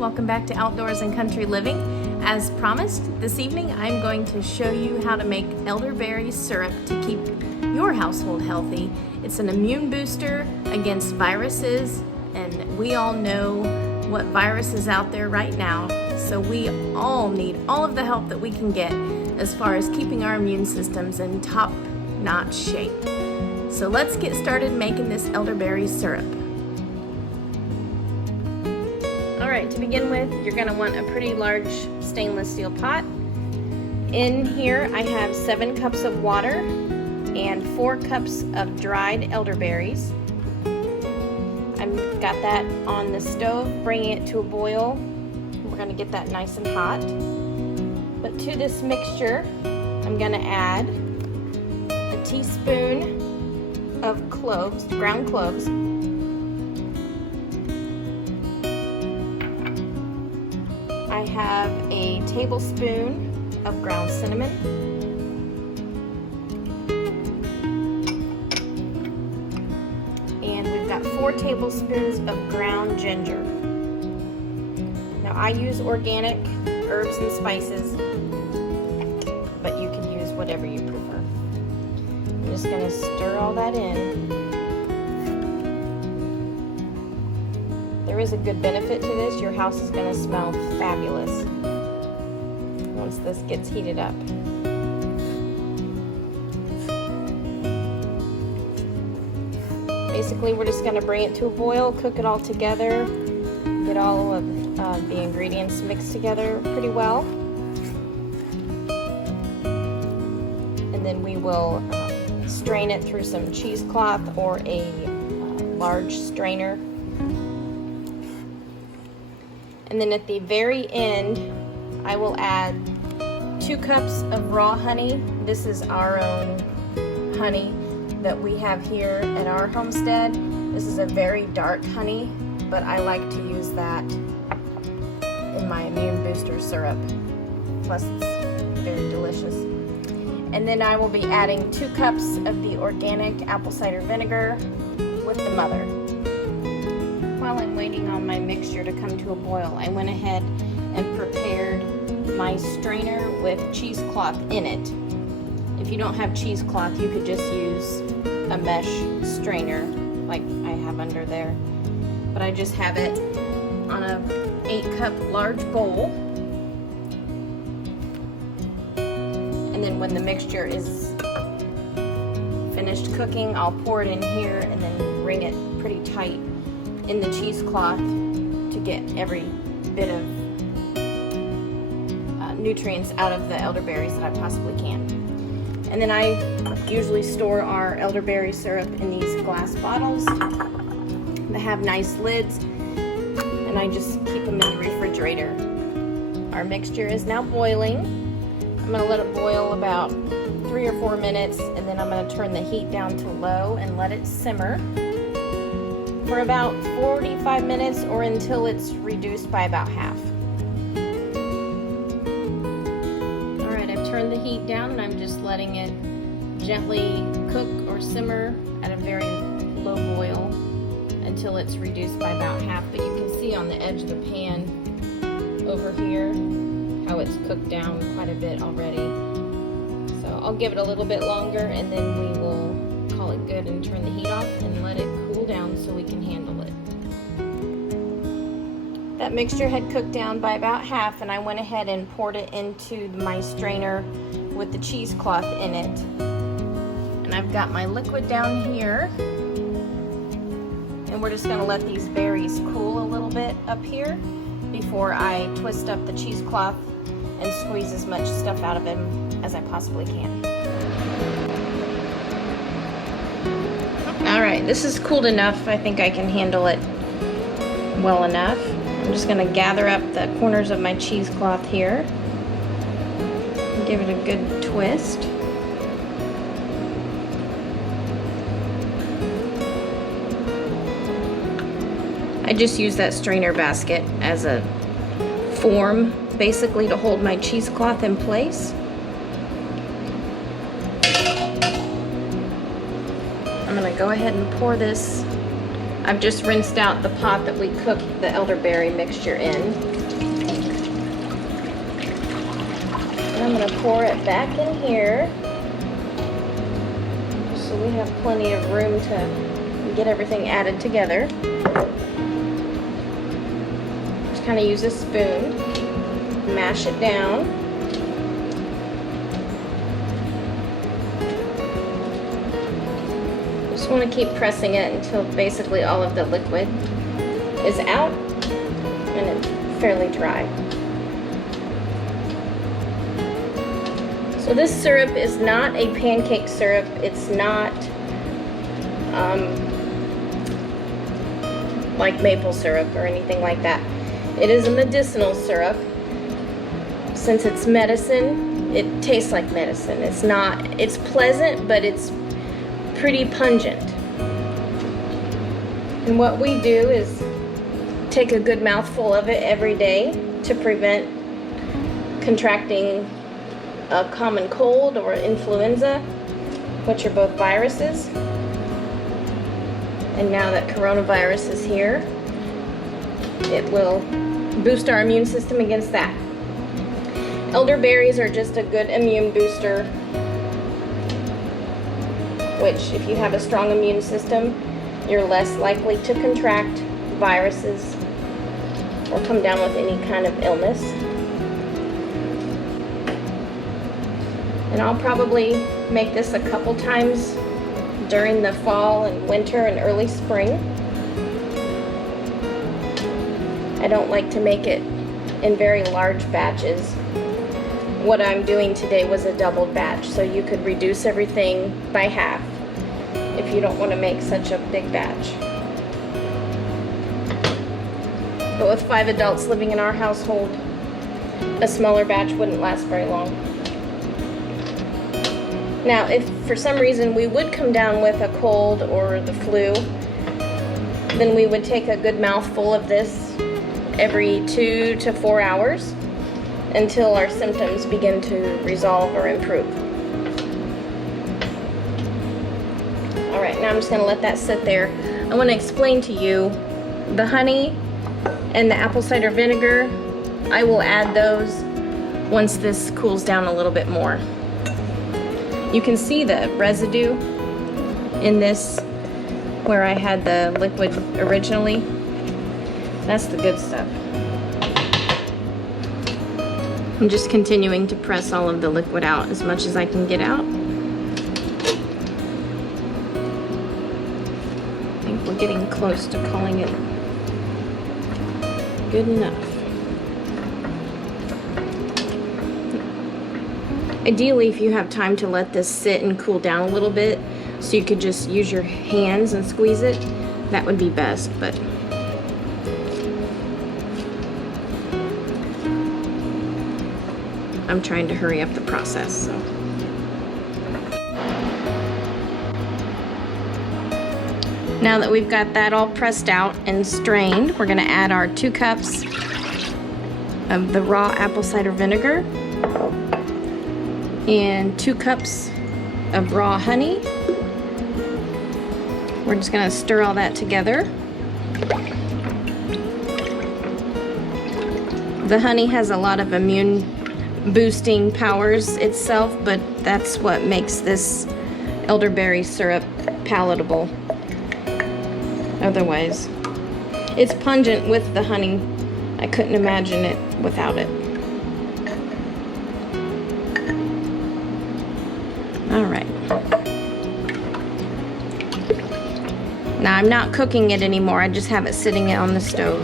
Welcome back to Outdoors and Country Living. As promised, this evening I'm going to show you how to make elderberry syrup to keep your household healthy. It's an immune booster against viruses, and we all know what virus is out there right now, so we all need all of the help that we can get as far as keeping our immune systems in top-notch shape. So let's get started making this elderberry syrup. Alright, to begin with, you're going to want a pretty large stainless steel pot. In here I have 7 cups of water and 4 cups of dried elderberries. I've got that on the stove, bringing it to a boil. We're going to get that nice and hot. But to this mixture, I'm going to add a teaspoon of cloves, ground cloves. I have a tablespoon of ground cinnamon. And we've got 4 tablespoons of ground ginger. Now I use organic herbs and spices, but you can use whatever you prefer. I'm just going to stir all that in. There is a good benefit to this. Your house is going to smell fabulous once this gets heated up. Basically, we're just going to bring it to a boil, cook it all together, get all of the ingredients mixed together pretty well. And then we will strain it through some cheesecloth or a large strainer. And then at the very end, I will add 2 cups of raw honey. This is our own honey that we have here at our homestead. This is a very dark honey, but I like to use that in my immune booster syrup. Plus it's very delicious. And then I will be adding 2 cups of the organic apple cider vinegar with the mother. While I'm waiting on my mixture to come to a boil, I went ahead and prepared my strainer with cheesecloth in it. If you don't have cheesecloth, you could just use a mesh strainer like I have under there. But I just have it on a 8-cup large bowl. And then when the mixture is finished cooking, I'll pour it in here and then wring it pretty tight in the cheesecloth to get every bit of nutrients out of the elderberries that I possibly can. And then I usually store our elderberry syrup in these glass bottles that have nice lids, and I just keep them in the refrigerator. Our mixture is now boiling. I'm going to let it boil about 3 or 4 minutes, and then I'm going to turn the heat down to low and let it simmer for about 45 minutes or until it's reduced by about half. Alright, I've turned the heat down and I'm just letting it gently cook or simmer at a very low boil until it's reduced by about half. But you can see on the edge of the pan over here how it's cooked down quite a bit already. So I'll give it a little bit longer and then we will call it good and turn the heat off and let it cool down so we can handle it. That mixture had cooked down by about half, and I went ahead and poured it into my strainer with the cheesecloth in it. And I've got my liquid down here, and we're just going to let these berries cool a little bit up here before I twist up the cheesecloth and squeeze as much stuff out of them as I possibly can. Alright, this is cooled enough. I think I can handle it well enough. I'm just going to gather up the corners of my cheesecloth here and give it a good twist. I just use that strainer basket as a form, basically, to hold my cheesecloth in place. I'm going to go ahead and pour this I've just rinsed out the pot that we cooked the elderberry mixture in. And I'm gonna pour it back in here so we have plenty of room to get everything added together. Just kind of use a spoon, mash it down. Just want to keep pressing it until basically all of the liquid is out and it's fairly dry. So this syrup is not a pancake syrup. It's not like maple syrup or anything like that. It is a medicinal syrup. Since it's medicine, it tastes like medicine. It's pleasant, but it's pretty pungent. And what we do is take a good mouthful of it every day to prevent contracting a common cold or influenza, which are both viruses. And now that coronavirus is here, it will boost our immune system against that. Elderberries are just a good immune booster, which if you have a strong immune system, you're less likely to contract viruses or come down with any kind of illness. And I'll probably make this a couple times during the fall and winter and early spring. I don't like to make it in very large batches. What I'm doing today was a doubled batch, so you could reduce everything by half if you don't want to make such a big batch. But with 5 adults living in our household, a smaller batch wouldn't last very long. Now, if for some reason we would come down with a cold or the flu, then we would take a good mouthful of this every 2 to 4 hours until our symptoms begin to resolve or improve. All right, now I'm just gonna let that sit there. I wanna explain to you the honey and the apple cider vinegar. I will add those once this cools down a little bit more. You can see the residue in this where I had the liquid originally. That's the good stuff. I'm just continuing to press all of the liquid out as much as I can get out. I think we're getting close to calling it good enough. Ideally, if you have time to let this sit and cool down a little bit, so you could just use your hands and squeeze it, that would be best, but I'm trying to hurry up the process, so. Now that we've got that all pressed out and strained, we're gonna add our 2 cups of the raw apple cider vinegar and 2 cups of raw honey. We're just gonna stir all that together. The honey has a lot of immune boosting powers itself, but that's what makes this elderberry syrup palatable. Otherwise, it's pungent with the honey. I couldn't imagine it without it. All right. Now I'm not cooking it anymore. I just have it sitting on the stove.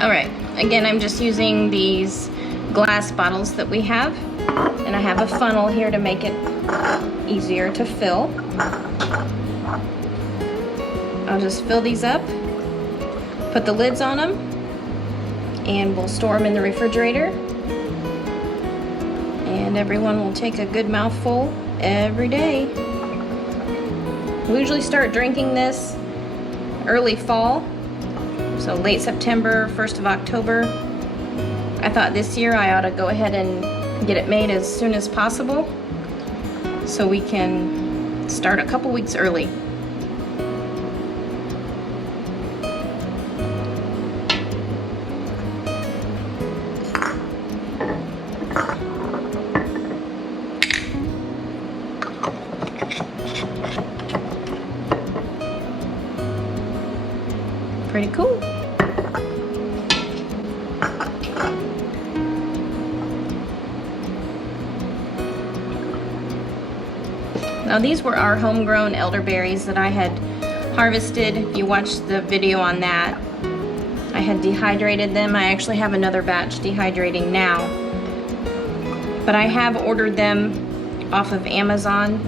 All right. Again, I'm just using these glass bottles that we have, and I have a funnel here to make it easier to fill. I'll just fill these up, put the lids on them, and we'll store them in the refrigerator. And everyone will take a good mouthful every day. We usually start drinking this early fall, so late September, 1st of October. I thought this year I ought to go ahead and get it made as soon as possible so we can start a couple weeks early. Pretty cool. Now these were our homegrown elderberries that I had harvested. If you watched the video on that, I had dehydrated them. I actually have another batch dehydrating now. But I have ordered them off of Amazon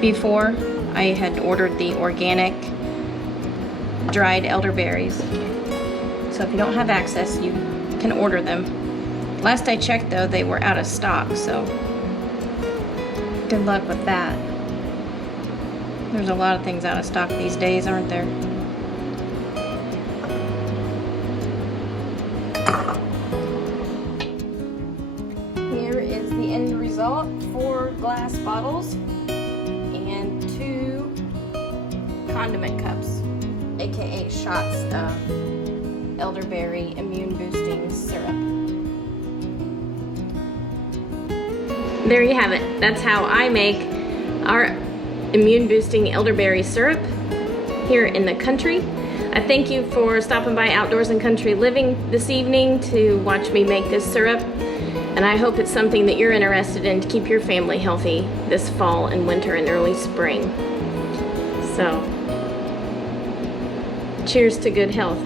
before. I had ordered the organic dried elderberries. So if you don't have access, you can order them. Last I checked though, they were out of stock, so good luck with that. There's a lot of things out of stock these days, aren't there? Here is the end result: 4 glass bottles and 2 condiment cups, aka shots of elderberry immune boosting syrup. There you have it. That's how I make our immune boosting elderberry syrup here in the country. I thank you for stopping by Outdoors and Country Living this evening to watch me make this syrup, and I hope it's something that you're interested in to keep your family healthy this fall and winter and early spring. So, cheers to good health.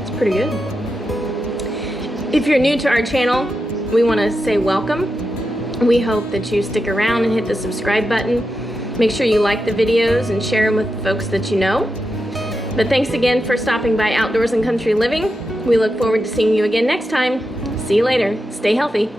It's pretty good. If you're new to our channel, we want to say welcome. We hope that you stick around and hit the subscribe button. Make sure you like the videos and share them with folks that you know. But thanks again for stopping by Outdoors and Country Living. We look forward to seeing you again next time. See you later. Stay healthy.